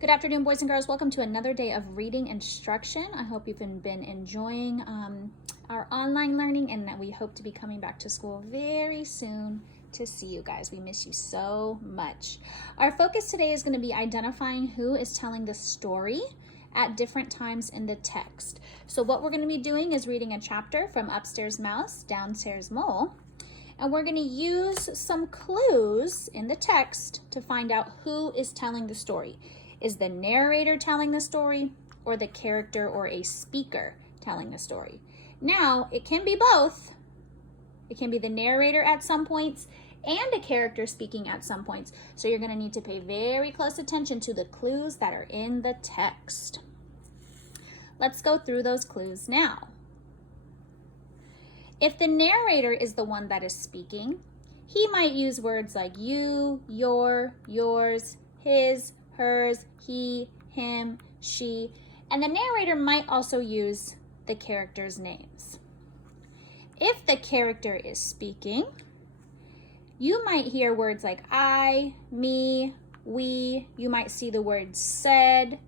Good afternoon, boys and girls. Welcome to another day of reading instruction. I hope you've been enjoying our online learning, and that we hope to be coming back to school very soon to see you guys. We miss you so much. Our focus today is going to be identifying who is telling the story at different times in the text. So what we're going to be doing is reading a chapter from Upstairs Mouse, Downstairs Mole. And we're going to use some clues in the text to find out who is telling the story. Is the narrator telling the story, or the character or a speaker telling the story? Now, it can be both. It can be the narrator at some points and a character speaking at some points. So you're going to need to pay very close attention to the clues that are in the text. Let's go through those clues now. If the narrator is the one that is speaking, he might use words like you, your, yours, his, hers, he, him, she, and the narrator might also use the characters' names. If the character is speaking, you might hear words like I, me, we. You might see the words said,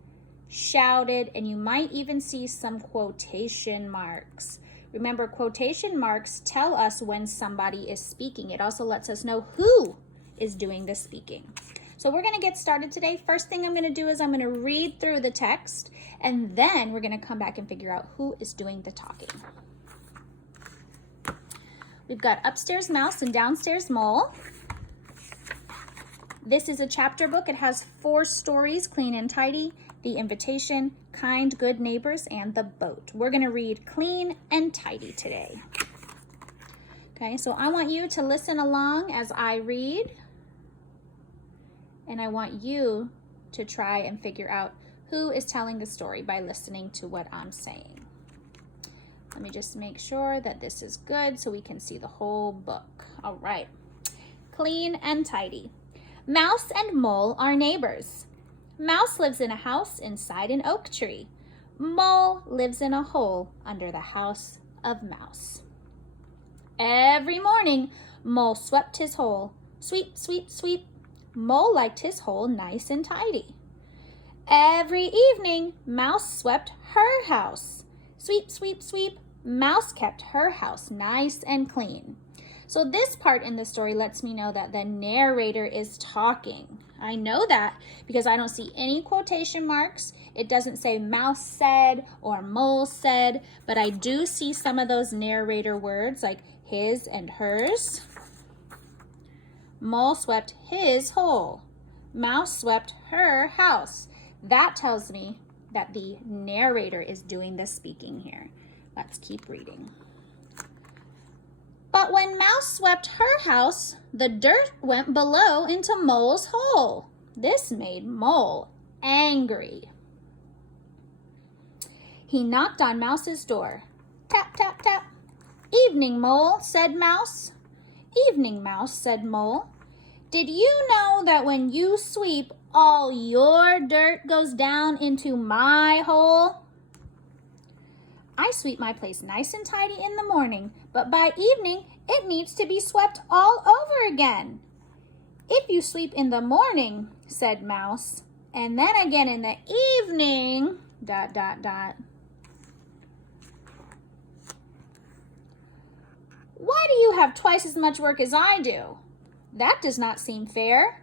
shouted, and you might even see some quotation marks. Remember, quotation marks tell us when somebody is speaking. It also lets us know who is doing the speaking. So we're going to get started today. First thing I'm going to do is I'm going to read through the text, and then we're going to come back and figure out who is doing the talking. We've got Upstairs Mouse and Downstairs Mole. This is a chapter book. It has 4 stories, Clean and Tidy, The Invitation, Kind, Good Neighbors, and The Boat. We're going to read Clean and Tidy today. Okay, so I want you to listen along as I read, and I want you to try and figure out who is telling the story by listening to what I'm saying. Let me just make sure that this is good so we can see the whole book. All right. Clean and tidy. Mouse and Mole are neighbors. Mouse lives in a house inside an oak tree. Mole lives in a hole under the house of Mouse. Every morning, Mole swept his hole. Sweep, sweep, sweep. Mole liked his hole nice and tidy. Every evening, Mouse swept her house. Sweep, sweep, sweep. Mouse kept her house nice and clean. So this part in the story lets me know that the narrator is talking. I know that because I don't see any quotation marks. It doesn't say Mouse said or Mole said, but I do see some of those narrator words like his and hers. Mole swept his hole. Mouse swept her house. That tells me that the narrator is doing the speaking here. Let's keep reading. But when Mouse swept her house, the dirt went below into Mole's hole. This made Mole angry. He knocked on Mouse's door. Tap, tap, tap. Evening, Mole, said Mouse. Evening, Mouse, said Mole. Did you know that when you sweep, all your dirt goes down into my hole? I sweep my place nice and tidy in the morning, but by evening, it needs to be swept all over again. If you sweep in the morning, said Mouse, and then again in the evening, ... Why do you have twice as much work as I do? That does not seem fair.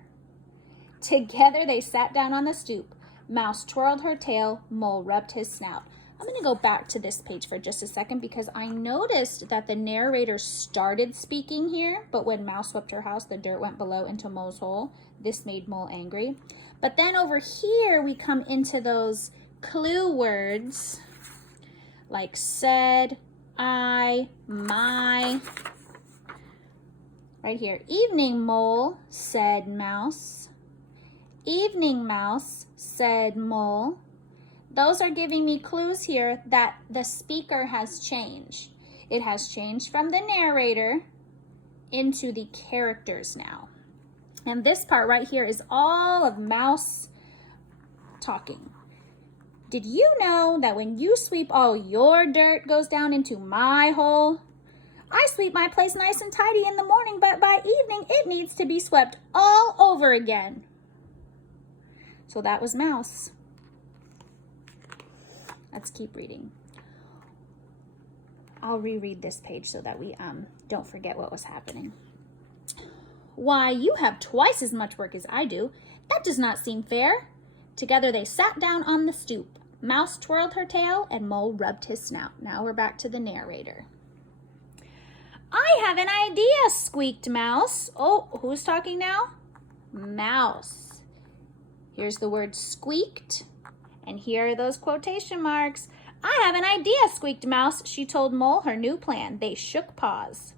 Together they sat down on the stoop. Mouse twirled her tail, Mole rubbed his snout. I'm going to go back to this page for just a second because I noticed that the narrator started speaking here, but when Mouse swept her house, the dirt went below into Mole's hole. This made Mole angry. But then over here, we come into those clue words like said, I, my. Right here. Evening, Mole, said Mouse. Evening, Mouse, said Mole. Those are giving me clues here that the speaker has changed. It has changed from the narrator into the characters now. And this part right here is all of Mouse talking. Did you know that when you sweep, all your dirt goes down into my hole? I sweep my place nice and tidy in the morning, but by evening it needs to be swept all over again. So that was Mouse. Let's keep reading. I'll reread this page so that we don't forget what was happening. Why, you have twice as much work as I do. That does not seem fair. Together they sat down on the stoop. Mouse twirled her tail and Mole rubbed his snout. Now we're back to the narrator. I have an idea, squeaked Mouse. Oh, who's talking now? Mouse. Here's the word squeaked, and here are those quotation marks. I have an idea, squeaked Mouse. She told Mole her new plan. They shook paws.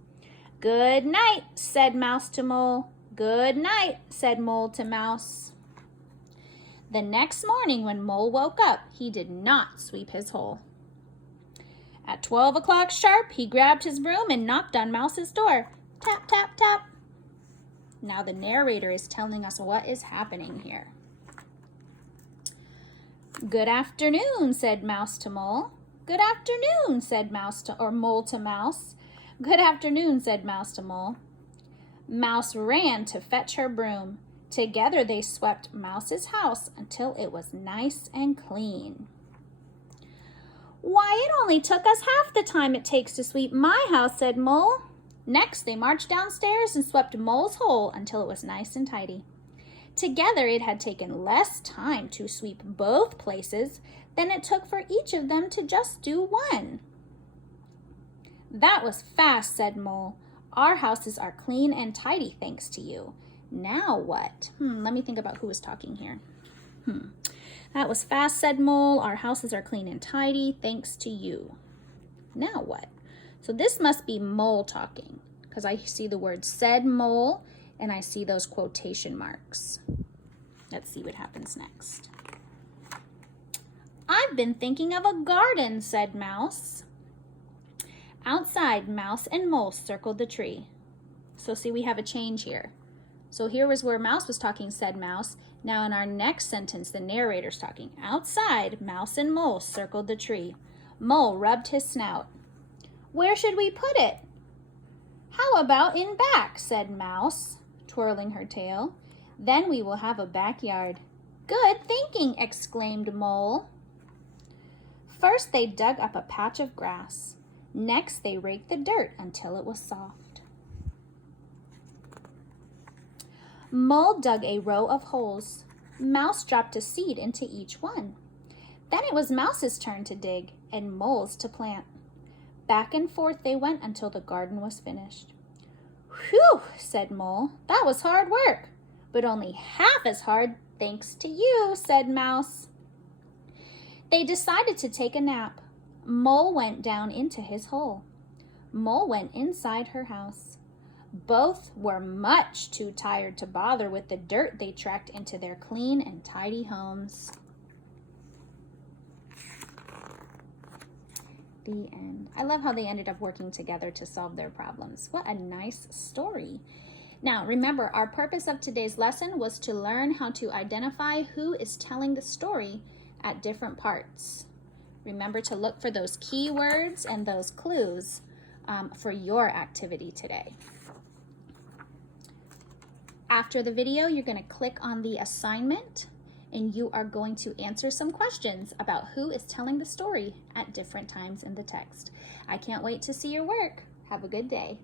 Good night, said Mouse to Mole. Good night, said Mole to Mouse. The next morning when Mole woke up, he did not sweep his hole. At 12 o'clock sharp, he grabbed his broom and knocked on Mouse's door. Tap, tap, tap. Now the narrator is telling us what is happening here. Good afternoon, said Mouse to Mole. Good afternoon, said Mole to Mouse. Good afternoon, said Mouse to Mole. Mouse ran to fetch her broom. Together they swept Mouse's house until it was nice and clean. Why, it only took us half the time it takes to sweep my house, said Mole. Next, they marched downstairs and swept Mole's hole until it was nice and tidy. Together, it had taken less time to sweep both places than it took for each of them to just do one. That was fast, said Mole. Our houses are clean and tidy thanks to you. Now what? Let me think about who was talking here. That was fast, said Mole. Our houses are clean and tidy thanks to you. Now what? So this must be Mole talking because I see the word said Mole and I see those quotation marks. Let's see what happens next. I've been thinking of a garden, said Mouse. Outside, Mouse and Mole circled the tree. So see, we have a change here. So here was where Mouse was talking, said Mouse. Now in our next sentence, the narrator's talking. Outside, Mouse and Mole circled the tree. Mole rubbed his snout. Where should we put it? How about in back, said Mouse, twirling her tail. Then we will have a backyard. Good thinking, exclaimed Mole. First, they dug up a patch of grass. Next, they raked the dirt until it was soft. Mole dug a row of holes. Mouse dropped a seed into each one. Then it was Mouse's turn to dig and Mole's to plant. Back and forth they went until the garden was finished. Whew, said Mole. That was hard work, but only half as hard thanks to you, said Mouse. They decided to take a nap. Mole went down into his hole. Mole went inside her house. Both were much too tired to bother with the dirt they tracked into their clean and tidy homes. The end. I love how they ended up working together to solve their problems. What a nice story. Now, remember, our purpose of today's lesson was to learn how to identify who is telling the story at different parts. Remember to look for those keywords and those clues for your activity today. After the video, you're going to click on the assignment and you are going to answer some questions about who is telling the story at different times in the text. I can't wait to see your work. Have a good day.